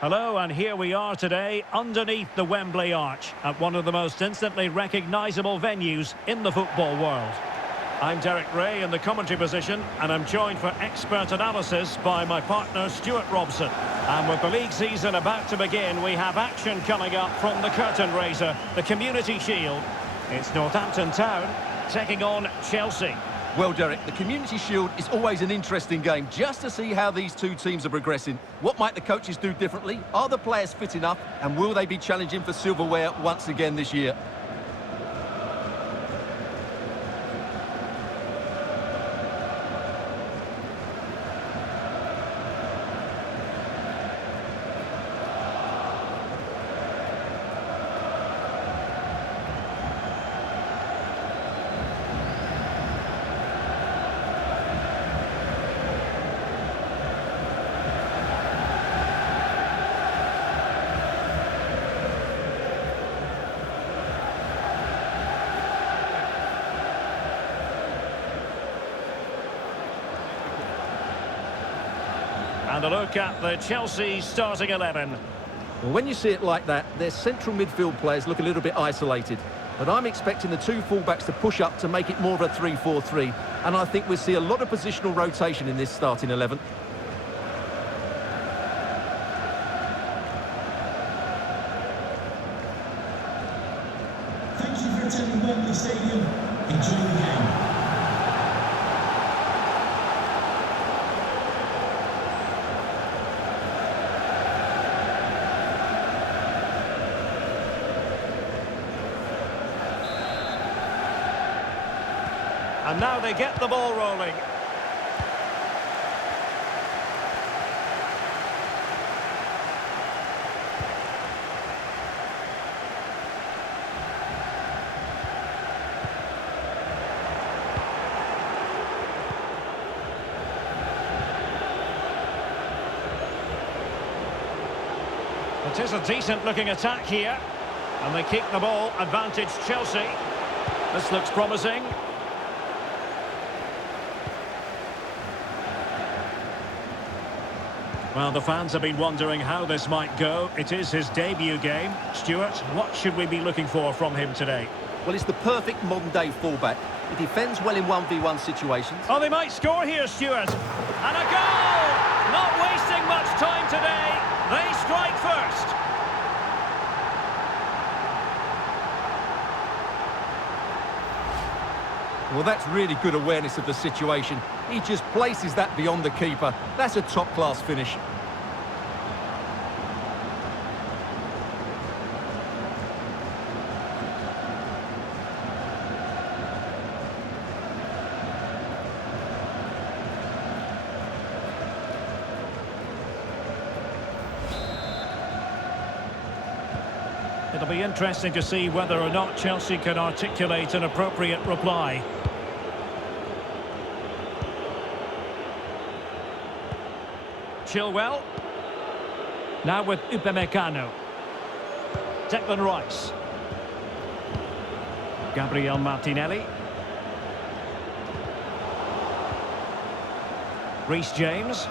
Hello, and here we are today underneath the Wembley Arch at one of the most instantly recognisable venues in the football world. I'm Derek Ray in the commentary position, and I'm joined for expert analysis by my partner Stuart Robson. And with the league season about to begin, we have action coming up from the curtain raiser, the Community Shield. It's Northampton Town taking on Chelsea. Well, Derek, the Community Shield is always an interesting game just to see how these two teams are progressing. What might the coaches do differently? Are the players fit enough? And will they be challenging for silverware once again this year? And a look at the Chelsea starting 11. Well, when you see it like that, their central midfield players look a little bit isolated. But I'm expecting the two fullbacks to push up to make it more of a 3-4-3. And I think we'll see a lot of positional rotation in this starting 11. Thank you for attending Wembley Stadium. Enjoy the game. And now they get the ball rolling. It is a decent-looking attack here. And they keep the ball, advantage Chelsea. This looks promising. Well, the fans have been wondering how this might go. It is his debut game. Stuart, what should we be looking for from him today? Well, it's the perfect modern-day fullback. He defends well in 1v1 situations. Oh, they might score here, Stuart. And a goal! Not wasting much time today. They strike first. Well, that's really good awareness of the situation. He just places that beyond the keeper. That's a top-class finish. It'll be interesting to see whether or not Chelsea can articulate an appropriate reply. Chilwell. Now with Upamecano. Declan Rice. Gabriel Martinelli. Reece James.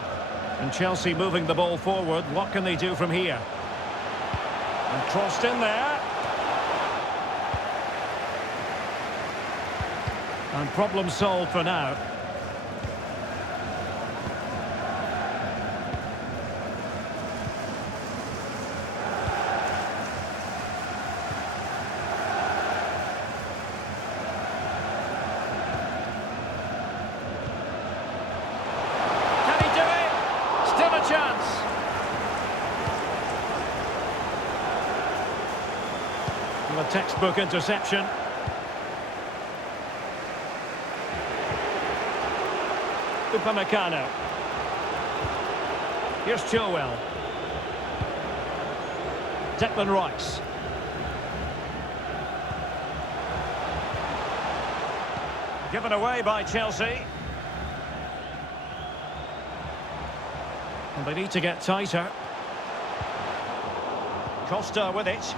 And Chelsea moving the ball forward. What can they do from here? And crossed in there. And problem solved for now. Chance. Well, a textbook interception. Upamecano. Here's Chilwell. Declan Rice. Given away by Chelsea. And they need to get tighter. Costa with it.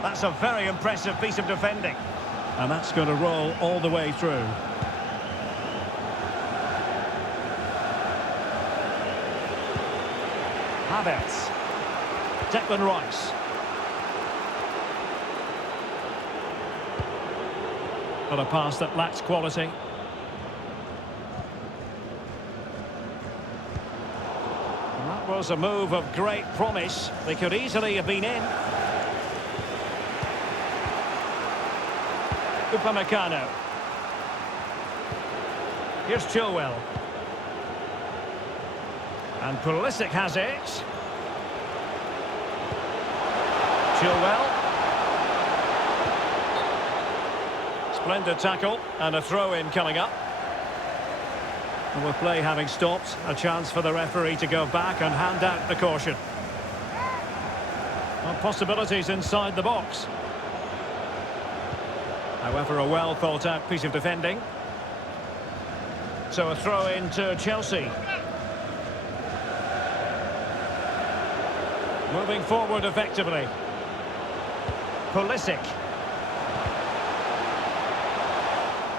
That's a very impressive piece of defending. And that's going to roll all the way through. Havertz. Declan Rice. But a pass that lacks quality. And that was a move of great promise. They could easily have been in. Upamecano. Here's Chilwell. And Pulisic has it. Chilwell. Splendid tackle and a throw-in coming up. And with play having stopped, a chance for the referee to go back and hand out the caution. Well, possibilities inside the box. However, a well thought out piece of defending. So a throw-in to Chelsea. Moving forward effectively. Pulisic.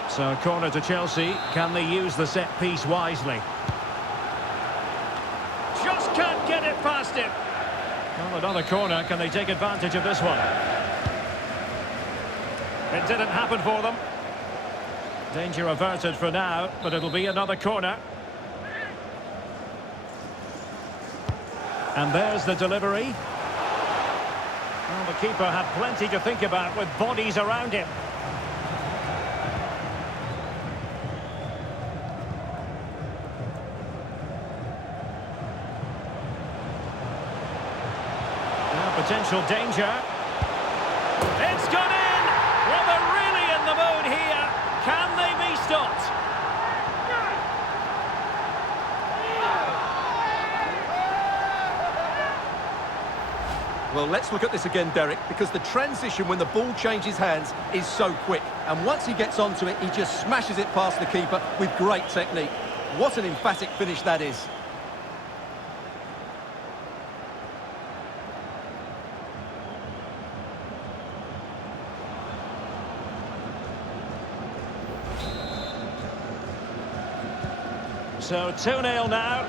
So a corner to Chelsea. Can they use the set piece wisely? Just can't get it past him. Well, another corner. Can they take advantage of this one? It didn't happen for them. Danger averted for now, but it'll be another corner. And there's the delivery. Well, the keeper had plenty to think about with bodies around him. Now, potential danger. It's gone in! Well, they're really in the mood here. Can they be stopped? Well, let's look at this again, Derek, because the transition when the ball changes hands is so quick. And once he gets onto it, he just smashes it past the keeper with great technique. What an emphatic finish that is. So 2-0 now.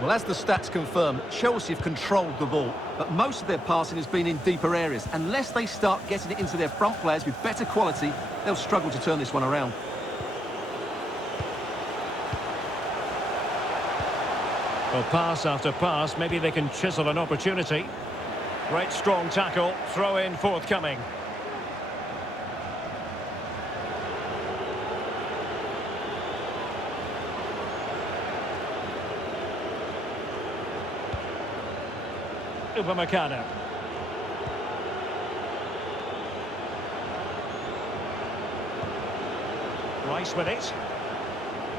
Well, as the stats confirm, Chelsea have controlled the ball, but most of their passing has been in deeper areas. Unless they start getting it into their front players with better quality, they'll struggle to turn this one around. Well, pass after pass, maybe they can chisel an opportunity. Great strong tackle, throw in forthcoming. Upamecano. Rice with it.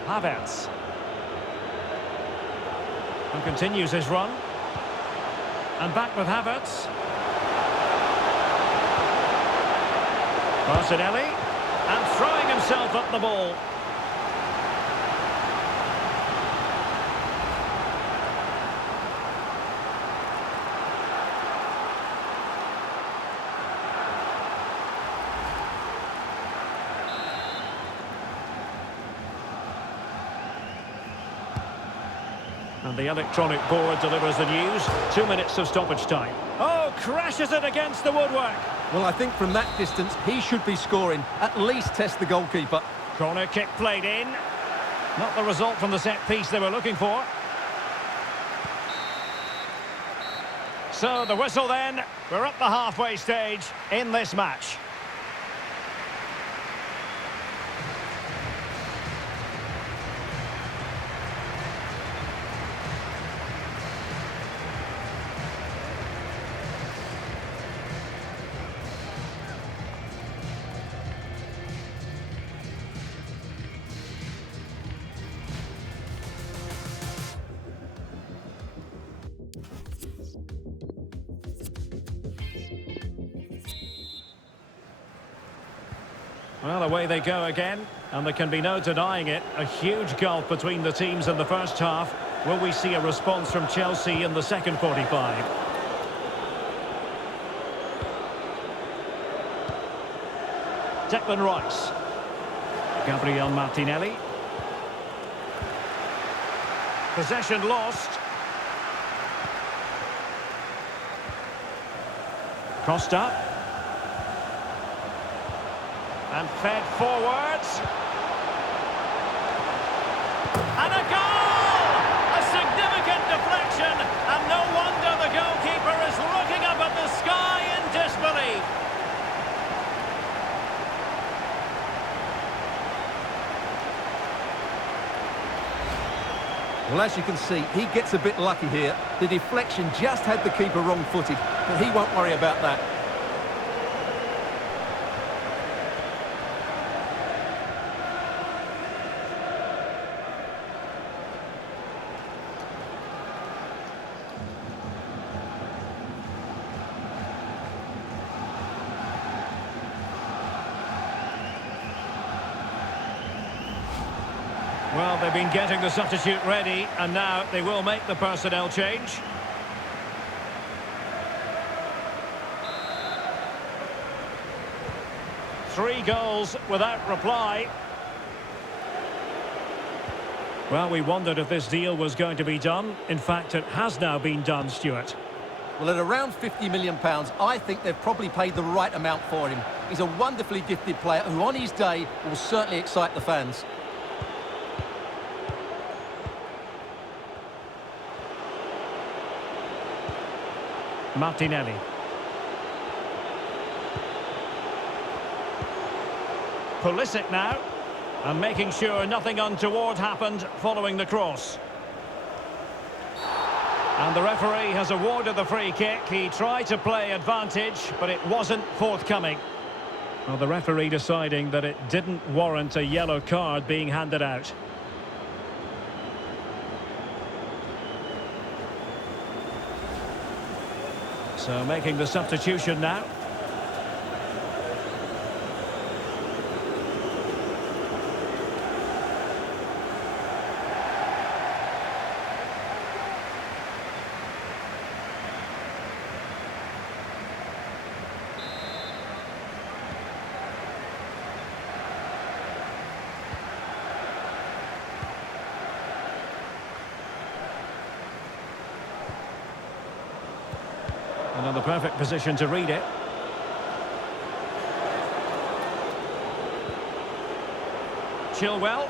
Havertz. And continues his run. And back with Havertz. Martinelli. And throwing himself at the ball. And the electronic board delivers the news. 2 minutes of stoppage time. Oh, crashes it against the woodwork. Well, I think from that distance, he should be scoring. At least test the goalkeeper. Corner kick played in. Not the result from the set piece they were looking for. So the whistle then. We're at the halfway stage in this match. Well, away they go again, and there can be no denying it. A huge gulf between the teams in the first half. Will we see a response from Chelsea in the second 45? Declan Rice. Gabriel Martinelli. Possession lost. Costa. And fed forwards. And a goal! A significant deflection, and no wonder the goalkeeper is looking up at the sky in disbelief. Well, as you can see, he gets a bit lucky here. The deflection just had the keeper wrong-footed, but he won't worry about that. Well, they've been getting the substitute ready, and now they will make the personnel change. Three goals without reply. Well, we wondered if this deal was going to be done. In fact, it has now been done, Stuart. Well, at around £50 million, I think they've probably paid the right amount for him. He's a wonderfully gifted player who, on his day, will certainly excite the fans. Martinelli. Pulisic now, and making sure nothing untoward happened following the cross. And the referee has awarded the free kick. He tried to play advantage, but it wasn't forthcoming. Well, the referee deciding that it didn't warrant a yellow card being handed out. So making the substitution now. Another perfect position to read it. Chilwell.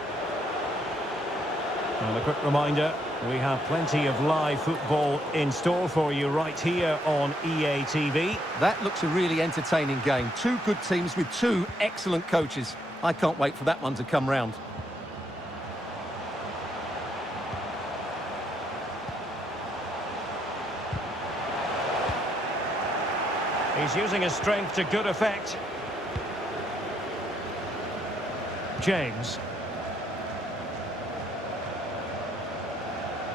And a quick reminder, we have plenty of live football in store for you right here on EA TV. That looks a really entertaining game. Two good teams with two excellent coaches. I can't wait for that one to come round. He's using his strength to good effect. James.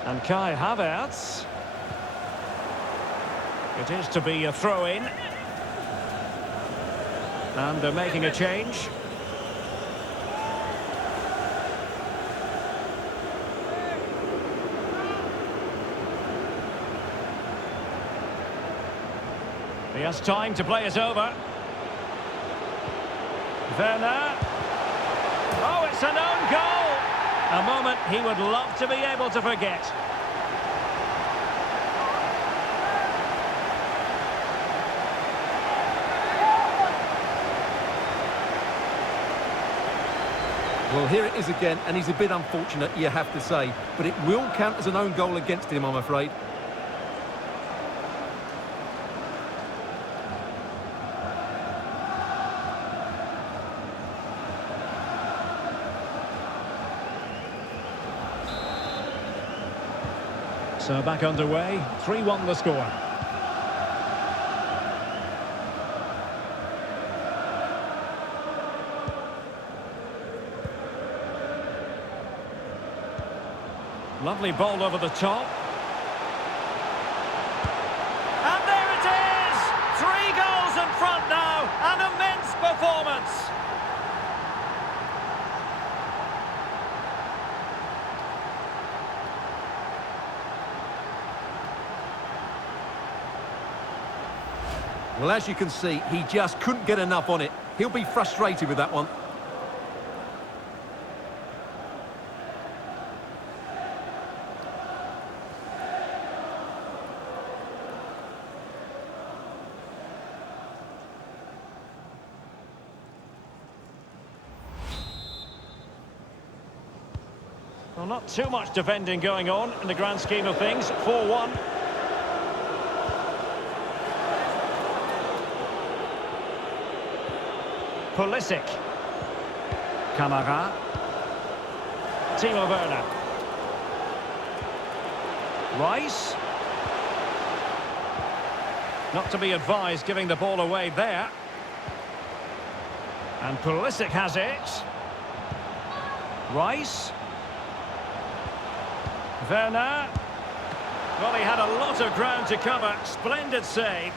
And Kai Havertz. It is to be a throw-in. And they're making a change. He has time to play it over. Werner. Oh, it's an own goal! A moment he would love to be able to forget. Well, here it is again, and he's a bit unfortunate, you have to say. But it will count as an own goal against him, I'm afraid. So back underway, 3-1 the score. Lovely ball over the top. And there it is! 3 goals in front now, an immense performance. Well, as you can see, he just couldn't get enough on it. He'll be frustrated with that one. Well, not too much defending going on in the grand scheme of things. 4-1. Pulisic. Kamara. Timo Werner. Rice. Not to be advised giving the ball away there. And Pulisic has it. Rice. Werner. Well, he had a lot of ground to cover. Splendid save.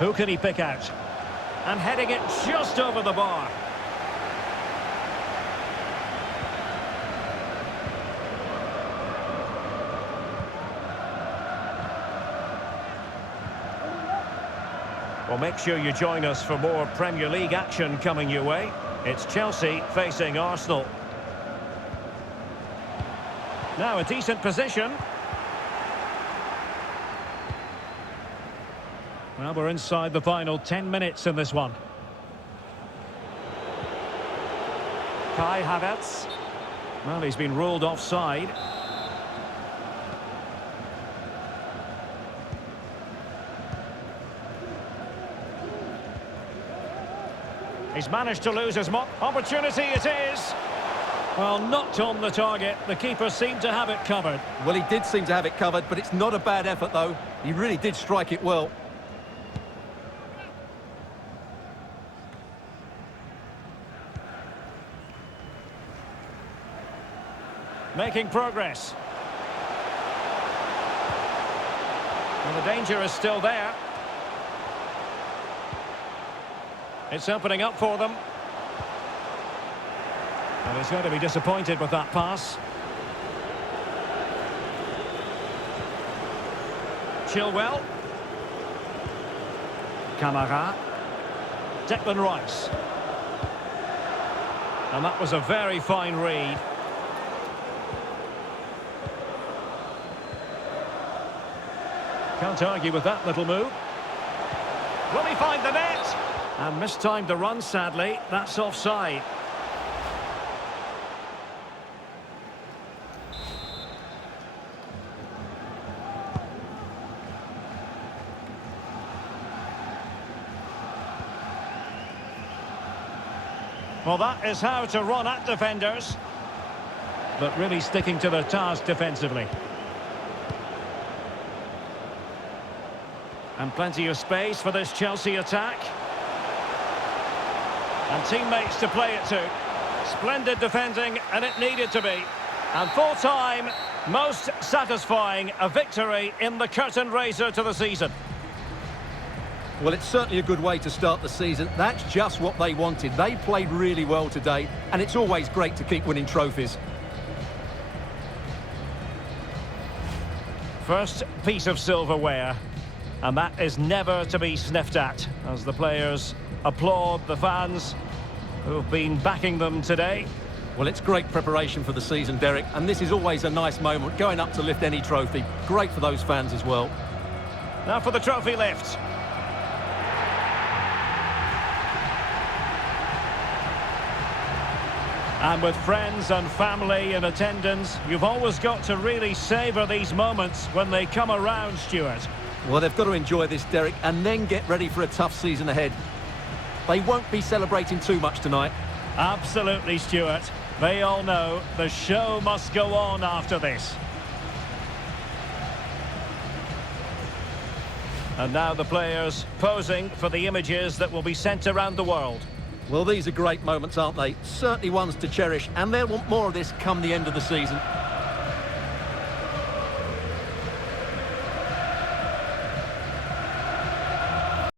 Who can he pick out? And heading it just over the bar. Well, make sure you join us for more Premier League action coming your way. It's Chelsea facing Arsenal. Now a decent position. Well, we're inside the final 10 minutes in this one. Kai Havertz. Well, he's been ruled offside. He's managed to lose his opportunity, it is. Well, not on the target. The keeper seemed to have it covered. Well, he did seem to have it covered, but it's not a bad effort, though. He really did strike it well. Making progress. Well, the danger is still there. It's opening up for them. And he's going to be disappointed with that pass. Chilwell. Kamara. Declan Rice. And that was a very fine read. Can't argue with that little move. Will he find the net? And mistimed the run, sadly. That's offside. Well, that is how to run at defenders. But really sticking to their task defensively. And plenty of space for this Chelsea attack. And teammates to play it to. Splendid defending, and it needed to be. And full time, most satisfying, a victory in the curtain raiser to the season. Well, it's certainly a good way to start the season. That's just what they wanted. They played really well today, and it's always great to keep winning trophies. First piece of silverware, and that is never to be sniffed at, as the players applaud the fans who've been backing them today. Well, it's great preparation for the season, Derek, and this is always a nice moment, going up to lift any trophy. Great for those fans as well. Now for the trophy lift. And with friends and family in attendance, you've always got to really savour these moments when they come around, Stuart. Well, they've got to enjoy this, Derek, and then get ready for a tough season ahead. They won't be celebrating too much tonight. Absolutely, Stuart. They all know the show must go on after this. And now the players posing for the images that will be sent around the world. Well, these are great moments, aren't they? Certainly ones to cherish, and they'll want more of this come the end of the season.